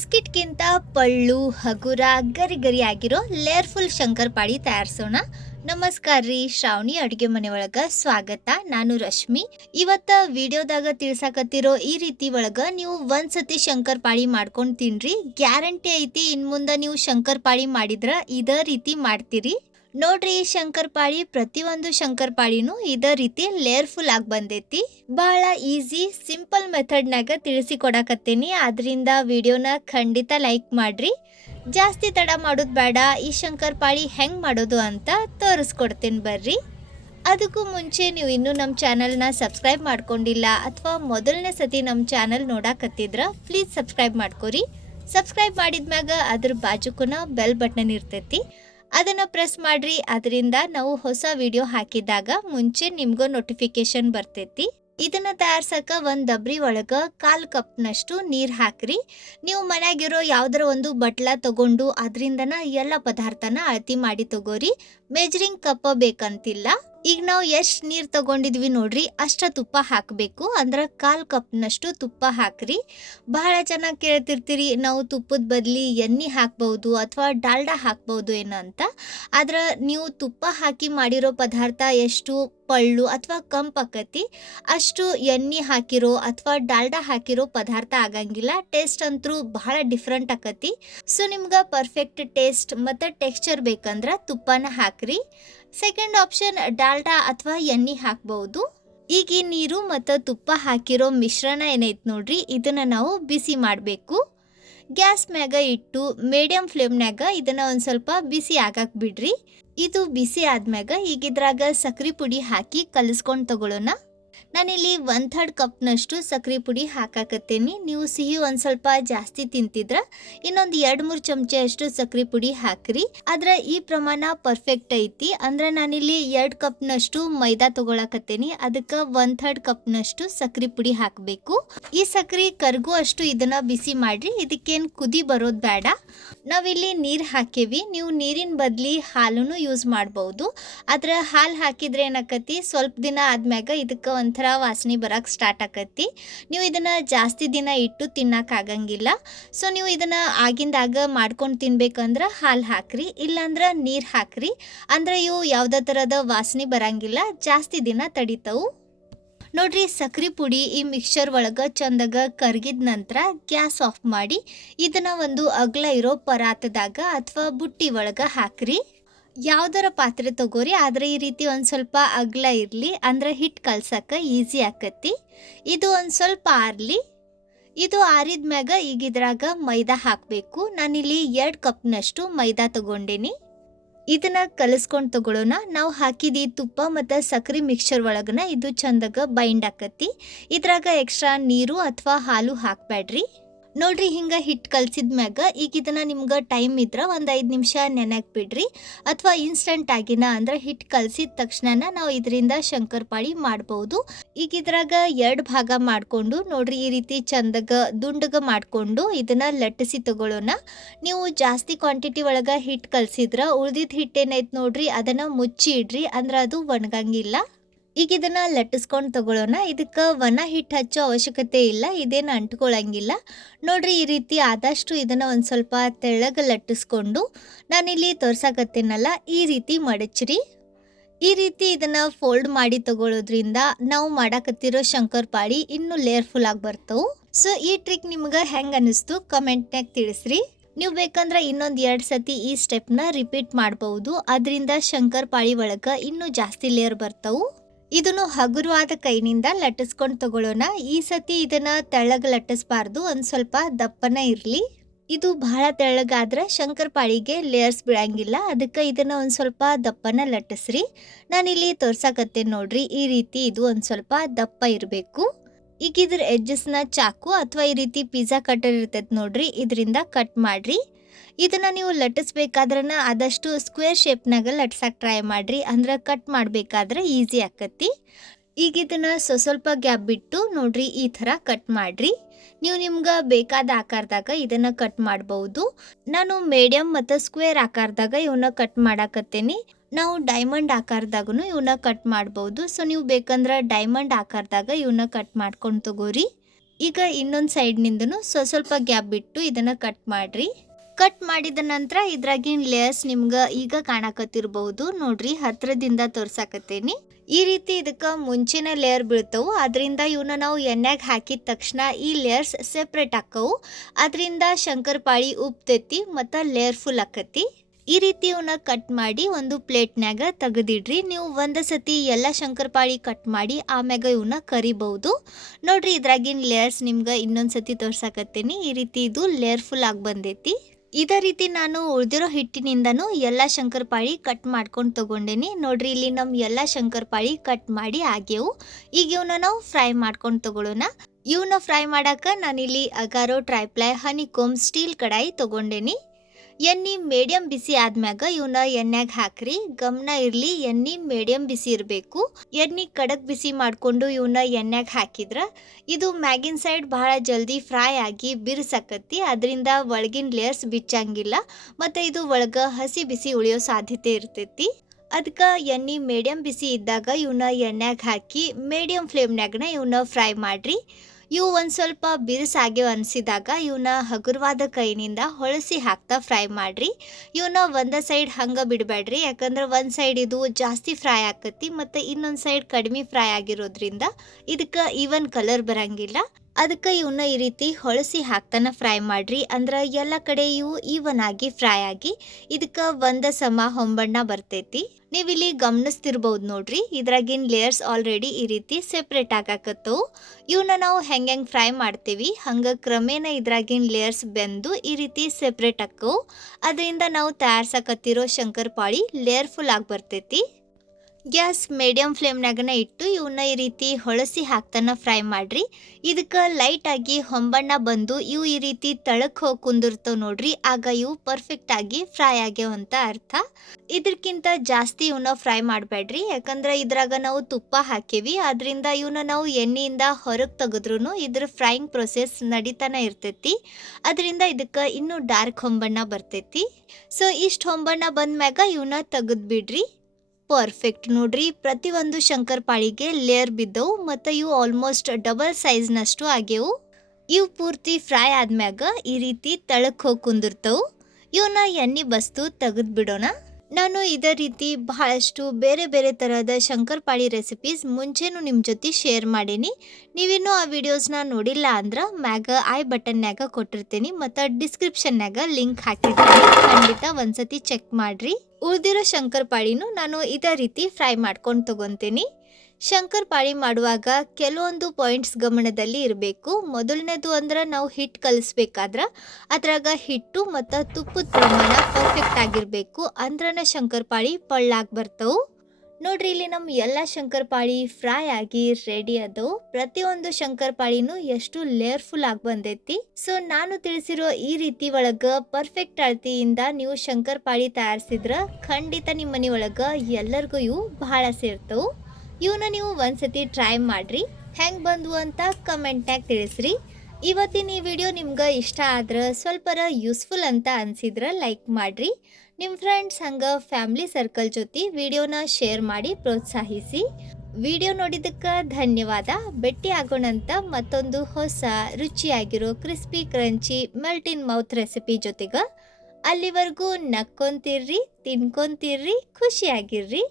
ಬಿಸ್ಕಿಟ್ಗಿಂತ ಪಳ್ಳು ಹಗುರ ಗರಿ ಗರಿ ಆಗಿರೋ ಲೇಯರ್ಫುಲ್ ಶಂಕರಪಾಳಿ ತಯಾರಿಸೋಣ. ನಮಸ್ಕಾರ ರೀ, ಶ್ರಾವಣಿ ಅಡುಗೆ ಮನೆ ಒಳಗ ಸ್ವಾಗತ. ನಾನು ರಶ್ಮಿ. ಇವತ್ತ ವಿಡಿಯೋದಾಗ ತಿಳ್ಸಾಕತ್ತಿರೋ ಈ ರೀತಿ ಒಳಗ ನೀವು ಒಂದ್ಸತಿ ಶಂಕರಪಾಳಿ ಮಾಡ್ಕೊಂಡು ತಿನ್ರಿ, ಗ್ಯಾರಂಟಿ ಐತಿ ಇನ್ ಮುಂದೆ ನೀವು ಶಂಕರಪಾಳಿ ಮಾಡಿದ್ರ ಇದೇ ರೀತಿ ಮಾಡ್ತೀರಿ. ನೋಡ್ರಿ, ಈ ಶಂಕರಪಾಳಿ ಪ್ರತಿಯೊಂದು ಶಂಕರಪಾಳಿನೂ ಇದೇ ರೀತಿ ಲೇಯರ್ಫುಲ್ ಆಗಿ ಬಂದೈತಿ. ಬಹಳ ಈಸಿ ಸಿಂಪಲ್ ಮೆಥಡ್ನಾಗ ತಿಳಿಸಿ ಕೊಡಕತ್ತೀನಿ. ಆದ್ರಿಂದ ವಿಡಿಯೋನ ಖಂಡಿತ ಲೈಕ್ ಮಾಡ್ರಿ. ಜಾಸ್ತಿ ತಡ ಮಾಡೋದು ಬೇಡ, ಈ ಶಂಕರಪಾಳಿ ಹೆಂಗ್ ಮಾಡೋದು ಅಂತ ತೋರಿಸ್ಕೊಡ್ತೀನಿ ಬರ್ರಿ. ಅದಕ್ಕೂ ಮುಂಚೆ ನೀವು ಇನ್ನೂ ನಮ್ಮ ಚಾನಲ್ನ ಸಬ್ಸ್ಕ್ರೈಬ್ ಮಾಡ್ಕೊಂಡಿಲ್ಲ ಅಥವಾ ಮೊದಲನೇ ಸತಿ ನಮ್ಮ ಚಾನಲ್ ನೋಡಾಕತ್ತಿದ್ರ ಪ್ಲೀಸ್ ಸಬ್ಸ್ಕ್ರೈಬ್ ಮಾಡ್ಕೊರಿ. ಸಬ್ಸ್ಕ್ರೈಬ್ ಮಾಡಿದ್ಮ್ಯಾಗ ಅದ್ರ ಬಾಜುಕುನ ಬೆಲ್ ಬಟನ್ ಇರ್ತೈತಿ, ಅದನ್ನು ಪ್ರೆಸ್ ಮಾಡ್ರಿ. ಅದರಿಂದ ನಾವು ಹೊಸ ವಿಡಿಯೋ ಹಾಕಿದಾಗ ಮುಂಚೆ ನಿಮ್ಗೂ ನೋಟಿಫಿಕೇಶನ್ ಬರ್ತೈತಿ. ಇದನ್ನ ತಯಾರ್ಸಕ ಒಂದು ಡಬ್ರಿ ಒಳಗ 1/4 ಕಪ್ನಷ್ಟು ನೀರು ಹಾಕ್ರಿ. ನೀವು ಮನ್ಯಾಗಿರೋ ಯಾವ್ದಾರ ಒಂದು ಬಟ್ಲ ತಗೊಂಡು ಅದರಿಂದನ ಎಲ್ಲ ಪದಾರ್ಥನ ಅಳತಿ ಮಾಡಿ ತಗೋರಿ. ಮೆಜರಿಂಗ್ ಕಪ್ ಬೇಕಂತಿಲ್ಲ. ಈಗ ನಾವು ಎಷ್ಟು ನೀರು ತಗೊಂಡಿದ್ವಿ ನೋಡ್ರಿ, ಅಷ್ಟ ತುಪ್ಪ ಹಾಕಬೇಕು. ಅಂದ್ರೆ 1/4 ಕಪ್ನಷ್ಟು ತುಪ್ಪ ಹಾಕ್ರಿ. ಬಹಳ ಚೆನ್ನಾಗಿ ಕೇಳ್ತಿರ್ತೀರಿ, ನಾವು ತುಪ್ಪದ ಬದಲಿ ಎಣ್ಣೆ ಹಾಕ್ಬಹುದು ಅಥವಾ ಡಾಲ್ಡಾ ಹಾಕ್ಬಹುದು ಏನೋ ಅಂತ. ಆದ್ರೆ ನೀವು ತುಪ್ಪ ಹಾಕಿ ಮಾಡಿರೋ ಪದಾರ್ಥ ಎಷ್ಟು ಪಳ್ಳು ಅಥವಾ ಕಂಪಾಕತಿ, ಅಷ್ಟು ಎಣ್ಣೆ ಹಾಕಿರೋ ಅಥವಾ ಡಾಲ್ಡಾ ಹಾಕಿರೋ ಪದಾರ್ಥ ಆಗಂಗಿಲ್ಲ. ಟೇಸ್ಟ್ ಅಂತೂ ಬಹಳ ಡಿಫ್ರೆಂಟ್ ಆಕತಿ. ಸೊ ನಿಮ್ಗೆ ಪರ್ಫೆಕ್ಟ್ ಟೇಸ್ಟ್ ಮತ್ತು ಟೆಕ್ಸ್ಚರ್ ಬೇಕಂದ್ರೆ ತುಪ್ಪನ ಹಾಕ್ರಿ. ಸೆಕೆಂಡ್ ಆಪ್ಷನ್ ಡಾಲ್ಡಾ ಅಥವಾ ಎಣ್ಣೆ ಹಾಕ್ಬಹುದು. ಈಗ ಈ ನೀರು ಮತ್ತು ತುಪ್ಪ ಹಾಕಿರೋ ಮಿಶ್ರಣ ಏನೈತೆ ನೋಡ್ರಿ, ಇದನ್ನ ನಾವು ಬಿಸಿ ಮಾಡಬೇಕು. ಗ್ಯಾಸ್ ಮ್ಯಾಗ ಇಟ್ಟು ಮೀಡಿಯಂ ಫ್ಲೇಮ್ನಾಗ ಇದನ್ನ ಒಂದು ಸ್ವಲ್ಪ ಬಿಸಿ ಆಗಕ್ಕೆ ಬಿಡ್ರಿ. ಇದು ಬಿಸಿ ಆದ್ಮ್ಯಾಗ ಈಗ ಇದ್ರಾಗ ಸಕ್ರೆ ಪುಡಿ ಹಾಕಿ ಕಲಿಸ್ಕೊಂಡು ತಗೊಳ್ಳೋಣ. ನಾನಿಲ್ಲಿ 1/3 ಕಪ್ನಷ್ಟು ಸಕ್ರೆ ಪುಡಿ ಹಾಕಾಕತ್ತೇನಿ. ನೀವು ಸಿಹಿ ಒಂದು ಸ್ವಲ್ಪ ಜಾಸ್ತಿ ತಿಂತಿದ್ರ ಇನ್ನೊಂದು 2-3 ಚಮಚ ಅಷ್ಟು ಸಕ್ರೆ ಪುಡಿ ಹಾಕ್ರಿ. ಆದ್ರೆ ಈ ಪ್ರಮಾಣ ಪರ್ಫೆಕ್ಟ್ ಐತಿ. ಅಂದ್ರೆ ನಾನಿಲ್ಲಿ 2 ಕಪ್ನಷ್ಟು ಮೈದಾ ತಗೊಳಕತ್ತೇನಿ, ಅದಕ್ಕೆ 1/3 ಕಪ್ನಷ್ಟು ಸಕ್ರೆ ಪುಡಿ ಹಾಕಬೇಕು. ಈ ಸಕ್ರೆ ಕರ್ಗು ಅಷ್ಟು ಇದನ್ನ ಬಿಸಿ ಮಾಡ್ರಿ. ಇದಕ್ಕೇನು ಕುದಿ ಬರೋದು ಬೇಡ. ನಾವಿಲ್ಲಿ ನೀರು ಹಾಕೇವಿ, ನೀವು ನೀರಿನ ಬದಲಿ ಹಾಲನ್ನು ಯೂಸ್ ಮಾಡ್ಬೋದು. ಆದ್ರೆ ಹಾಲು ಹಾಕಿದ್ರೆ ಏನಾಕತಿ, ಸ್ವಲ್ಪ ದಿನ ಆದ್ಮ್ಯಾಗ ಇದಕ್ಕೆ ಒಂಥರ ವಾಸನೆ ಬರಕ್ಕೆ ಸ್ಟಾರ್ಟ್ ಆಕತಿ. ನೀವು ಇದನ್ನ ಜಾಸ್ತಿ ದಿನ ಇಟ್ಟು ತಿನ್ನಕ್ಕೆ ಆಗಂಗಿಲ್ಲ. ಸೊ ನೀವು ಇದನ್ನ ಆಗಿಂದಾಗ ಮಾಡ್ಕೊಂಡು ತಿನ್ಬೇಕಂದ್ರೆ ಹಾಲು ಹಾಕ್ರಿ, ಇಲ್ಲಾಂದ್ರೆ ನೀರು ಹಾಕ್ರಿ. ಅಂದ್ರೆ ಇವು ಯಾವುದೇ ಥರದ ವಾಸನೆ ಬರಂಗಿಲ್ಲ, ಜಾಸ್ತಿ ದಿನ ತಡಿತಾವು. ನೋಡ್ರಿ, ಸಕ್ರೆ ಪುಡಿ ಈ ಮಿಕ್ಸ್ಚರ್ ಒಳಗೆ ಚಂದಾಗ ಕರ್ಗಿದ ನಂತರ ಗ್ಯಾಸ್ ಆಫ್ ಮಾಡಿ ಇದನ್ನ ಒಂದು ಅಗಲ ಇರೋ ಪರಾತದಾಗ ಅಥವಾ ಬುಟ್ಟಿ ಒಳಗೆ ಹಾಕ್ರಿ. ಯಾವ್ದಾರ ಪಾತ್ರೆ ತಗೋರಿ, ಆದ್ರೆ ಈ ರೀತಿ ಒಂದು ಸ್ವಲ್ಪ ಅಗಲ ಇರಲಿ, ಅಂದ್ರೆ ಹಿಟ್ಟು ಕಲ್ಸಕ್ಕೆ ಈಸಿ ಆಕತಿ. ಇದು ಒಂದು ಸ್ವಲ್ಪ ಆರ್ಲಿ. ಇದು ಆರಿದ ಮ್ಯಾಗ ಈಗ ಇದ್ರಾಗ ಮೈದಾ ಹಾಕಬೇಕು. ನಾನಿಲ್ಲಿ 2 ಕಪ್ನಷ್ಟು ಮೈದಾ ತಗೊಂಡೇನಿ. ಇದನ್ನ ಕಲಿಸ್ಕೊಂಡು ತಗೊಳ್ಳೋಣ. ನಾವು ಹಾಕಿದ ತುಪ್ಪ ಮತ್ತು ಸಕ್ರೆ ಮಿಕ್ಸ್ಚರ್ ಒಳಗನ ಇದು ಚಂದಾಗ ಬೈಂಡ್ ಆಕತಿ. ಇದ್ರಾಗ ಎಕ್ಸ್ಟ್ರಾ ನೀರು ಅಥವಾ ಹಾಲು ಹಾಕ್ಬೇಡ್ರಿ. ನೋಡ್ರಿ, ಹಿಂಗೆ ಹಿಟ್ಟು ಕಲ್ಸಿದ್ಮ್ಯಾಗ ಈಗ ಇದನ್ನ ನಿಮ್ಗೆ ಟೈಮ್ ಇದ್ರೆ ಒಂದು 5 ನಿಮಿಷ ನೆನಕ್ಕೆ ಬಿಡ್ರಿ. ಅಥವಾ ಇನ್ಸ್ಟಂಟ್ ಆಗಿನ ಅಂದ್ರೆ ಹಿಟ್ಟು ಕಲ್ಸಿದ ತಕ್ಷಣ ನಾವು ಇದರಿಂದ ಶಂಕರಪಾಳಿ ಮಾಡ್ಬೋದು. ಈಗ ಇದ್ರಾಗ 2 ಭಾಗ ಮಾಡಿಕೊಂಡು ನೋಡ್ರಿ, ಈ ರೀತಿ ಚಂದಾಗ ದುಂಡಗ ಮಾಡಿಕೊಂಡು ಇದನ್ನ ಲಟ್ಟಿಸಿ ತಗೊಳ್ಳೋಣ. ನೀವು ಜಾಸ್ತಿ ಕ್ವಾಂಟಿಟಿ ಒಳಗೆ ಹಿಟ್ಟು ಕಲ್ಸಿದ್ರೆ ಉಳ್ದಿದ್ದ ಹಿಟ್ಟು ಏನೈತೆ ನೋಡ್ರಿ, ಅದನ್ನು ಮುಚ್ಚಿ ಇಡ್ರಿ, ಅಂದ್ರೆ ಅದು ಒಣಗಂಗಿಲ್ಲ. ಈಗ ಇದನ್ನ ಲಟ್ಟಿಸ್ಕೊಂಡು ತಗೊಳ್ಳೋಣ. ಇದಕ್ಕೆ ಒಣ ಹಿಟ್ಟು ಹಚ್ಚೋ ಅವಶ್ಯಕತೆ ಇಲ್ಲ, ಇದೇನು ಅಂಟ್ಕೊಳ್ಳಂಗಿಲ್ಲ. ನೋಡ್ರಿ, ಈ ರೀತಿ ಆದಷ್ಟು ಇದನ್ನ ಒಂದು ಸ್ವಲ್ಪ ತೆಳ್ಳಗೆ ಲಟ್ಟಿಸ್ಕೊಂಡು ನಾನಿಲ್ಲಿ ತೋರ್ಸಾಕತ್ತೇನಲ್ಲ ಈ ರೀತಿ ಮಡಚ್ರಿ. ಈ ರೀತಿ ಇದನ್ನ ಫೋಲ್ಡ್ ಮಾಡಿ ತಗೊಳ್ಳೋದ್ರಿಂದ ನಾವು ಮಾಡಾಕತ್ತಿರೋ ಶಂಕರಪಾಳಿ ಇನ್ನೂ ಲೇಯರ್ಫುಲ್ ಆಗಿ ಬರ್ತವೆ. ಸೊ ಈ ಟ್ರಿಕ್ ನಿಮ್ಗೆ ಹೆಂಗೆ ಅನ್ನಿಸ್ತು ಕಮೆಂಟ್ನಾಗ ತಿಳಿಸ್ರಿ. ನೀವು ಬೇಕಂದ್ರೆ ಇನ್ನೊಂದು 2 ಸತಿ ಈ ಸ್ಟೆಪ್ನ ರಿಪೀಟ್ ಮಾಡ್ಬೋದು. ಅದರಿಂದ ಶಂಕರಪಾಳಿ ಒಳಗೆ ಇನ್ನೂ ಜಾಸ್ತಿ ಲೇಯರ್ ಬರ್ತವೆ. ಇದನ್ನು ಹಗುರವಾದ ಕೈನಿಂದ ಲಟ್ಟಿಸ್ಕೊಂಡು ತಗೊಳ್ಳೋಣ. ಈ ಸತಿ ಇದನ್ನ ತೆಳ್ಳಗೆ ಲಟ್ಟಿಸ್ಬಾರ್ದು, ಒಂದು ಸ್ವಲ್ಪ ದಪ್ಪನ ಇರಲಿ. ಇದು ಬಹಳ ತೆಳ್ಳಗಾದ್ರೆ ಶಂಕರಪಾಳಿಗೆ ಲೇಯರ್ಸ್ ಬೀಳಂಗಿಲ್ಲ, ಅದಕ್ಕೆ ಇದನ್ನ ಒಂದು ಸ್ವಲ್ಪ ದಪ್ಪನ ಲಟ್ಟಿಸ್ರಿ. ನಾನಿಲ್ಲಿ ತೋರ್ಸಾಕತ್ತೇನೆ ನೋಡ್ರಿ, ಈ ರೀತಿ ಇದು ಒಂದು ಸ್ವಲ್ಪ ದಪ್ಪ ಇರಬೇಕು. ಈಗ ಇದ್ರ ಎಡ್ಜಸ್ನ ಚಾಕು ಅಥವಾ ಈ ರೀತಿ ಪಿಜ್ಜಾ ಕಟರ್ ಇರ್ತೈತೆ ನೋಡ್ರಿ, ಇದರಿಂದ ಕಟ್ ಮಾಡ್ರಿ. ಇದನ್ನ ನೀವು ಲಟ್ಟಿಸ್ಬೇಕಾದ್ರೆ ಆದಷ್ಟು ಸ್ಕ್ವೇರ್ ಶೇಪ್ನಾಗ ಲಟ್ಸಕ್ಕೆ ಟ್ರೈ ಮಾಡ್ರಿ, ಅಂದ್ರೆ ಕಟ್ ಮಾಡಬೇಕಾದ್ರೆ ಈಸಿ ಆಕತಿ. ಈಗ ಇದನ್ನ ಸ್ವಲ್ಪ ಗ್ಯಾಪ್ ಬಿಟ್ಟು ನೋಡ್ರಿ ಈ ಥರ ಕಟ್ ಮಾಡ್ರಿ. ನೀವು ನಿಮ್ಗೆ ಬೇಕಾದ ಆಕಾರದಾಗ ಇದನ್ನ ಕಟ್ ಮಾಡ್ಬೋದು. ನಾನು ಮೀಡಿಯಂ ಮತ್ತು ಸ್ಕ್ವೇರ್ ಆಕಾರದಾಗ ಇವನ್ನ ಕಟ್ ಮಾಡಾಕತ್ತೇನಿ. ನಾವು ಡೈಮಂಡ್ ಆಕಾರದಾಗೂ ಇವನ್ನ ಕಟ್ ಮಾಡ್ಬೋದು. ಸೊ ನೀವು ಬೇಕಂದ್ರೆ ಡೈಮಂಡ್ ಆಕಾರದಾಗ ಇವನ್ನ ಕಟ್ ಮಾಡ್ಕೊಂಡು ತಗೋರಿ. ಈಗ ಇನ್ನೊಂದು ಸೈಡ್ನಿಂದನೂ ಸ್ವಲ್ಪ ಗ್ಯಾಪ್ ಬಿಟ್ಟು ಇದನ್ನು ಕಟ್ ಮಾಡಿರಿ. ಕಟ್ ಮಾಡಿದ ನಂತರ ಇದ್ರಾಗಿನ ಲೇಯರ್ಸ್ ನಿಮ್ಗೆ ಈಗ ಕಾಣಕತ್ತಿರ್ಬಹುದು ನೋಡ್ರಿ, ಹತ್ರದಿಂದ ತೋರ್ಸಾಕತ್ತೇನಿ. ಈ ರೀತಿ ಇದಕ್ಕೆ ಮುಂಚೆನೇ ಲೇಯರ್ ಬೀಳ್ತವು, ಅದರಿಂದ ಇವನ್ನ ನಾವು ಎಣ್ಣೆಗೆ ಹಾಕಿದ ತಕ್ಷಣ ಈ ಲೇಯರ್ಸ್ ಸೆಪ್ರೇಟ್ ಆಕ್ಕವು. ಅದರಿಂದ ಶಂಕರಪಾಳಿ ಉಪ್ತೈತಿ ಮತ್ತು ಲೇಯರ್ಫುಲ್ ಆಕತಿ. ಈ ರೀತಿ ಇವನ್ನ ಕಟ್ ಮಾಡಿ ಒಂದು ಪ್ಲೇಟ್ನಾಗ ತೆಗೆದಿಡ್ರಿ. ನೀವು ಒಂದು ಸತಿ ಎಲ್ಲ ಶಂಕರಪಾಳಿ ಕಟ್ ಮಾಡಿ ಆಮ್ಯಾಗ ಇವನ್ನ ಕರಿಬಹುದು. ನೋಡ್ರಿ, ಇದ್ರಾಗಿನ ಲೇಯರ್ಸ್ ನಿಮ್ಗೆ ಇನ್ನೊಂದು ಸತಿ ತೋರ್ಸಾಕತ್ತೇನಿ. ಈ ರೀತಿ ಇದು ಲೇಯರ್ಫುಲ್ ಆಗಿ ಬಂದೈತಿ. ಇದೇ ರೀತಿ ನಾನು ಉಳಿದಿರೋ ಹಿಟ್ಟಿನಿಂದನೂ ಎಲ್ಲ ಶಂಕರಪಾಳಿ ಕಟ್ ಮಾಡ್ಕೊಂಡು ತಗೊಂಡೇನಿ. ನೋಡ್ರಿ, ಇಲ್ಲಿ ನಮ್ಮ ಎಲ್ಲ ಶಂಕರಪಾಳಿ ಕಟ್ ಮಾಡಿ ಆಗ್ಯವು. ಈಗ ಇವನ್ನ ನಾವು ಫ್ರೈ ಮಾಡ್ಕೊಂಡು ತಗೊಳ್ಳೋಣ. ಇವನ್ನ ಫ್ರೈ ಮಾಡಕ್ಕೆ ನಾನಿಲ್ಲಿ ಅಗಾರೋ ಟ್ರೈಪ್ಲೈ ಹನಿಕೋಮ್ ಸ್ಟೀಲ್ ಕಡಾಯಿ ತಗೊಂಡೇನಿ. ಎಣ್ಣೆ ಮೀಡಿಯಂ ಬಿಸಿ ಆದ್ಮ್ಯಾಗ ಇವನ್ನ ಎಣ್ಣೆಗೆ ಹಾಕ್ರಿ. ಗಮನ ಇರಲಿ, ಎಣ್ಣೆ ಮೀಡಿಯಂ ಬಿಸಿ ಇರಬೇಕು. ಎಣ್ಣೆ ಕಡಕ್ ಬಿಸಿ ಮಾಡಿಕೊಂಡು ಇವನ್ನ ಎಣ್ಣೆಗೆ ಹಾಕಿದ್ರ ಇದು ಮ್ಯಾಗಿನ್ ಸೈಡ್ ಬಹಳ ಜಲ್ದಿ ಫ್ರೈ ಆಗಿ ಬಿರ್ಸಕತ್ತಿ. ಅದರಿಂದ ಒಳಗಿನ ಲೇಯರ್ಸ್ ಬಿಚ್ಚಂಗಿಲ್ಲ ಮತ್ತು ಇದು ಒಳಗೆ ಹಸಿ ಬಿಸಿ ಉಳಿಯೋ ಸಾಧ್ಯತೆ ಇರ್ತೈತಿ. ಅದಕ್ಕೆ ಎಣ್ಣೆ ಮೀಡಿಯಂ ಬಿಸಿ ಇದ್ದಾಗ ಇವನ್ನ ಎಣ್ಣೆಗೆ ಹಾಕಿ ಮೀಡಿಯಂ ಫ್ಲೇಮ್ನಾಗನ ಇವನ್ನ ಫ್ರೈ ಮಾಡಿರಿ. ಇವು ಒಂದು ಸ್ವಲ್ಪ ಬಿರುಸಾಗ್ಯವ ಅನಿಸಿದಾಗ ಇವನ್ನ ಹಗುರವಾದ ಕೈನಿಂದ ಹೊಳಸಿ ಹಾಕ್ತಾ ಫ್ರೈ ಮಾಡಿರಿ. ಇವನ್ನ ಒಂದು ಸೈಡ್ ಹಂಗೆ ಬಿಡಬೇಡ್ರಿ, ಯಾಕಂದ್ರೆ ಒಂದು ಸೈಡ್ ಇದು ಜಾಸ್ತಿ ಫ್ರೈ ಆಕತಿ ಮತ್ತು ಇನ್ನೊಂದು ಸೈಡ್ ಕಡಿಮೆ ಫ್ರೈ ಆಗಿರೋದ್ರಿಂದ ಇದಕ್ಕೆ ಈವನ್ ಕಲರ್ ಬರಂಗಿಲ್ಲ. ಅದಕ್ಕೆ ಇವನ್ನ ಈ ರೀತಿ ಹೊಳಸಿ ಹಾಕ್ತಾನೆ ಫ್ರೈ ಮಾಡಿರಿ. ಅಂದ್ರೆ ಎಲ್ಲ ಕಡೆ ಇವು ಈವನ್ ಆಗಿ ಫ್ರೈ ಆಗಿ ಇದಕ್ಕೆ ಒಂದು ಸಮ ಹೊಂಬಣ್ಣ ಬರ್ತೈತಿ. ನೀವಿಲ್ಲಿ ಗಮನಿಸ್ತಿರ್ಬೋದು ನೋಡ್ರಿ, ಇದ್ರಾಗಿನ ಲೇಯರ್ಸ್ ಆಲ್ರೆಡಿ ಈ ರೀತಿ ಸೆಪ್ರೇಟ್ ಆಗಾಕತ್ತವು. ಇವನ್ನ ನಾವು ಹೆಂಗೆ ಫ್ರೈ ಮಾಡ್ತೀವಿ ಹಂಗೆ ಕ್ರಮೇಣ ಇದ್ರಾಗಿನ ಲೇಯರ್ಸ್ ಬೆಂದು ಈ ರೀತಿ ಸೆಪ್ರೇಟ್ ಆಕ್ಕವು. ಅದರಿಂದ ನಾವು ತಯಾರ್ಸಕತ್ತಿರೋ ಶಂಕರಪಾಳಿ ಲೇಯರ್ಫುಲ್ ಆಗಿ ಬರ್ತೈತಿ. ಗ್ಯಾಸ್ ಮೀಡಿಯಂ ಫ್ಲೇಮ್ನಾಗನ ಇಟ್ಟು ಇವನ್ನ ಈ ರೀತಿ ಹೊಳಸಿ ಹಾಕ್ತಾನ ಫ್ರೈ ಮಾಡಿರಿ. ಇದಕ್ಕೆ ಲೈಟಾಗಿ ಹೊಂಬಣ್ಣ ಬಂದು ಇವು ಈ ರೀತಿ ತಳಕ್ಕೆ ಹೋಗಿ ಕುಂದಿರ್ತವೆ ನೋಡ್ರಿ, ಆಗ ಇವು ಪರ್ಫೆಕ್ಟ್ ಆಗಿ ಫ್ರೈ ಆಗ್ಯಾವ ಅಂತ ಅರ್ಥ. ಇದಕ್ಕಿಂತ ಜಾಸ್ತಿ ಇವನ್ನ ಫ್ರೈ ಮಾಡಬೇಡ್ರಿ, ಯಾಕಂದ್ರೆ ಇದ್ರಾಗ ನಾವು ತುಪ್ಪ ಹಾಕೀವಿ. ಅದರಿಂದ ಇವನ್ನ ನಾವು ಎಣ್ಣೆಯಿಂದ ಹೊರಗೆ ತೆಗೆದ್ರೂ ಇದ್ರ ಫ್ರೈಯಿಂಗ್ ಪ್ರೊಸೆಸ್ ನಡೀತಾನೆ ಇರ್ತೈತಿ. ಅದರಿಂದ ಇದಕ್ಕೆ ಇನ್ನೂ ಡಾರ್ಕ್ ಹೊಂಬಣ್ಣ ಬರ್ತೈತಿ. ಸೊ ಇಷ್ಟು ಹೊಂಬಣ್ಣ ಬಂದ್ಮ್ಯಾಗ ಇವನ್ನ ತೆಗೆದ್ಬಿಡ್ರಿ. ಪರ್ಫೆಕ್ಟ್ ನೋಡ್ರಿ, ಪ್ರತಿಯೊಂದು ಶಂಕರಪಾಳಿಗೆ ಲೇಯರ್ ಬಿದ್ದವು ಮತ್ತು ಇವು ಆಲ್ಮೋಸ್ಟ್ ಡಬಲ್ ಸೈಜ್ನಷ್ಟು ಆಗ್ಯವು. ಇವು ಪೂರ್ತಿ ಫ್ರೈ ಆದ್ಮ್ಯಾಗ ಈ ರೀತಿ ತಳಕ್ಕೆ ಹೋಗಿ ಕುಂದಿರ್ತವು. ಇವನ್ನ ಎಣ್ಣೆ ಬಸ್ತು ತೆಗೆದು ಬಿಡೋಣ. ನಾನು ಇದೇ ರೀತಿ ಬಹಳಷ್ಟು ಬೇರೆ ಬೇರೆ ಥರದ ಶಂಕರಪಾಳಿ ರೆಸಿಪೀಸ್ ಮುಂಚೆನೂ ನಿಮ್ಮ ಜೊತೆ ಶೇರ್ ಮಾಡೀನಿ. ನೀವಿನ್ನೂ ಆ ವಿಡಿಯೋಸ್ನ ನೋಡಿಲ್ಲ ಅಂದ್ರೆ ಮ್ಯಾಗ ಐ ಬಟನ್ಯಾಗ ಕೊಟ್ಟಿರ್ತೀನಿ ಮತ್ತು ಡಿಸ್ಕ್ರಿಪ್ಷನ್ಯಾಗ ಲಿಂಕ್ ಹಾಕಿರ್ತೀನಿ. ಖಂಡಿತ ಒಂದ್ಸತಿ ಚೆಕ್ ಮಾಡಿರಿ. ಉಳಿದಿರೋ ಶಂಕರಪಾಳಿನೂ ನಾನು ಇದೇ ರೀತಿ ಫ್ರೈ ಮಾಡ್ಕೊಂಡು ತಗೊತೀನಿ. ಶಂಕರಪಾಳಿ ಮಾಡುವಾಗ ಕೆಲವೊಂದು ಪಾಯಿಂಟ್ಸ್ ಗಮನದಲ್ಲಿ ಇರಬೇಕು. ಮೊದಲನೇದು ಅಂದ್ರೆ ನಾವು ಹಿಟ್ಟು ಕಲಿಸ್ಬೇಕಾದ್ರೆ ಅದ್ರಾಗ ಹಿಟ್ಟು ಮತ್ತು ತುಪ್ಪದ ಪ್ರಮಾಣ ಪರ್ಫೆಕ್ಟ್ ಆಗಿರಬೇಕು, ಅಂದ್ರನೇ ಶಂಕರಪಾಳಿ ಪಳ್ಳಾಗಿ ಬರ್ತವೆ. ನೋಡ್ರಿ, ಇಲ್ಲಿ ನಮ್ಮ ಎಲ್ಲ ಶಂಕರಪಾಳಿ ಫ್ರೈ ಆಗಿ ರೆಡಿ ಅದವು. ಪ್ರತಿಯೊಂದು ಶಂಕರಪಾಳಿನೂ ಎಷ್ಟು ಲೇಯರ್ಫುಲ್ ಆಗಿ ಬಂದೈತಿ. ಸೊ ನಾನು ತಿಳಿಸಿರೋ ಈ ರೀತಿ ಒಳಗೆ ಪರ್ಫೆಕ್ಟ್ ಅಳತೆಯಿಂದ ನೀವು ಶಂಕರಪಾಳಿ ತಯಾರಿಸಿದ್ರೆ ಖಂಡಿತ ನಿಮ್ಮ ಮನೆ ಒಳಗೆ ಎಲ್ಲರಿಗೂ ಇವು ಬಹಳ ಸೇರ್ತವು. ಇವನ್ನ ನೀವು ಒಂದ್ಸತಿ ಟ್ರೈ ಮಾಡಿರಿ, ಹೆಂಗೆ ಬಂದ್ವು ಅಂತ ಕಮೆಂಟ್ನಾಗ ತಿಳಿಸ್ರಿ. ಇವತ್ತಿನ ಈ ವಿಡಿಯೋ ನಿಮ್ಗೆ ಇಷ್ಟ ಆದ್ರೆ ಸ್ವಲ್ಪರ ಯೂಸ್ಫುಲ್ ಅಂತ ಅನಿಸಿದ್ರೆ ಲೈಕ್ ಮಾಡಿರಿ. ನಿಮ್ಮ ಫ್ರೆಂಡ್ಸ್ ಹಂಗೆ ಫ್ಯಾಮಿಲಿ ಸರ್ಕಲ್ ಜೊತೆ ವಿಡಿಯೋನ ಶೇರ್ ಮಾಡಿ ಪ್ರೋತ್ಸಾಹಿಸಿ. ವಿಡಿಯೋ ನೋಡಿದ್ದಕ್ಕೆ ಧನ್ಯವಾದ. ಭೇಟಿ ಆಗೋಣಂತ ಮತ್ತೊಂದು ಹೊಸ ರುಚಿಯಾಗಿರೋ ಕ್ರಿಸ್ಪಿ ಕ್ರಂಚಿ ಮೆಲ್ಟ್ ಇನ್ ಮೌತ್ ರೆಸಿಪಿ ಜೊತೆಗೆ. ಅಲ್ಲಿವರೆಗೂ ನಕ್ಕೊಂತಿರ್ರಿ, ತಿನ್ಕೊಂತಿರ್ರಿ, ಖುಷಿಯಾಗಿರ್ರಿ.